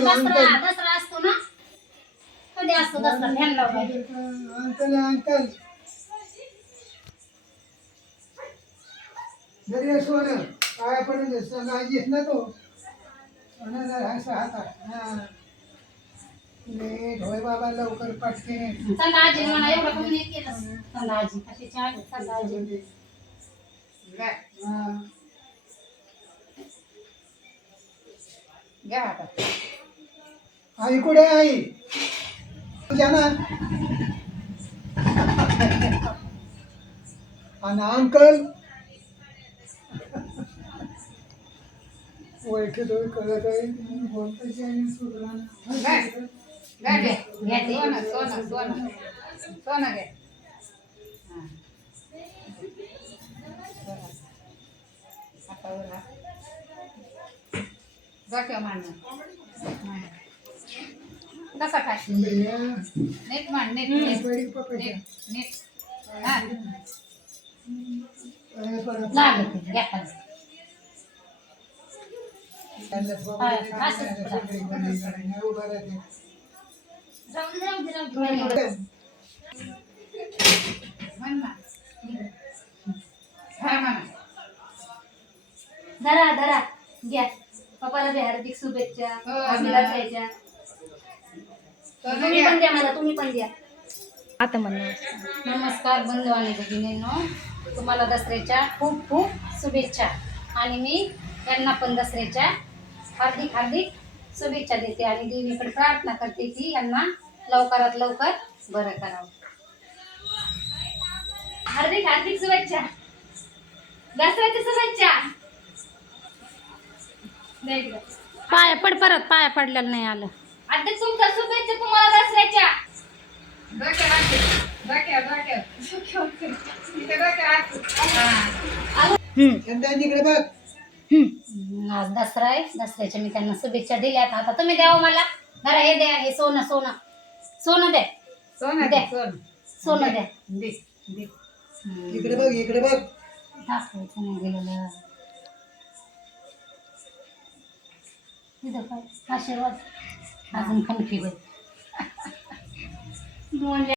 दसरा असतो ना, कधी असतो दसरा ध्यान लावायचं. अंकल जरी सोनं काय पण येत ना तो असं हातात ढोय बाबा लवकर पटके चला आजी म्हणा एवढं कमी नाही केलं. चला आजी अशी छान चला आजी. घ्या आता. आई कुठे आई तुझ्या ना आणि अंकल ओळखीत कळत आहे बोलताची आणि सुधरा सोनं घे. कसा काय नीट मान नीट नीट नीट हा लागत घ्या धरा धरा घ्या. पप्पाला द्या हार्दिक शुभेच्छा. आशीर्वाद द्यायच्या. तुम्ही पण द्या मला, तुम्ही पण द्या. आता म्हणा नमस्कार बंधू आणि भगिनींनो, तुम्हाला दसऱ्याच्या खूप खूप शुभेच्छा. आणि मी त्यांना पण दसऱ्याच्या हार्दिक हार्दिक शुभेच्छा देते आणि देवीकडे प्रार्थना करते की यांना लवकरात लवकर बरं करावं. हार्दिक हार्दिक शुभेच्छा. दसऱ्याच्या शुभेच्छा. पाया पड परत पाया पडलेलं नाही आलं. आता तुमच्या शुभेच्छा तुम्हाला दसऱ्याच्या. इकडे बघ आज दसरा आहे. दसऱ्याच्या मी त्यांना शुभेच्छा दिल्यात. आता तुम्ही द्यावं मला. जरा हे द्या, हे सोनं सोनं सोनं द्या. सोनं द्या सोनं द्या. इकडे बघ इकडे बघ दाखवायचं नाही गेलेलं. आशीर्वाद अजून खनखी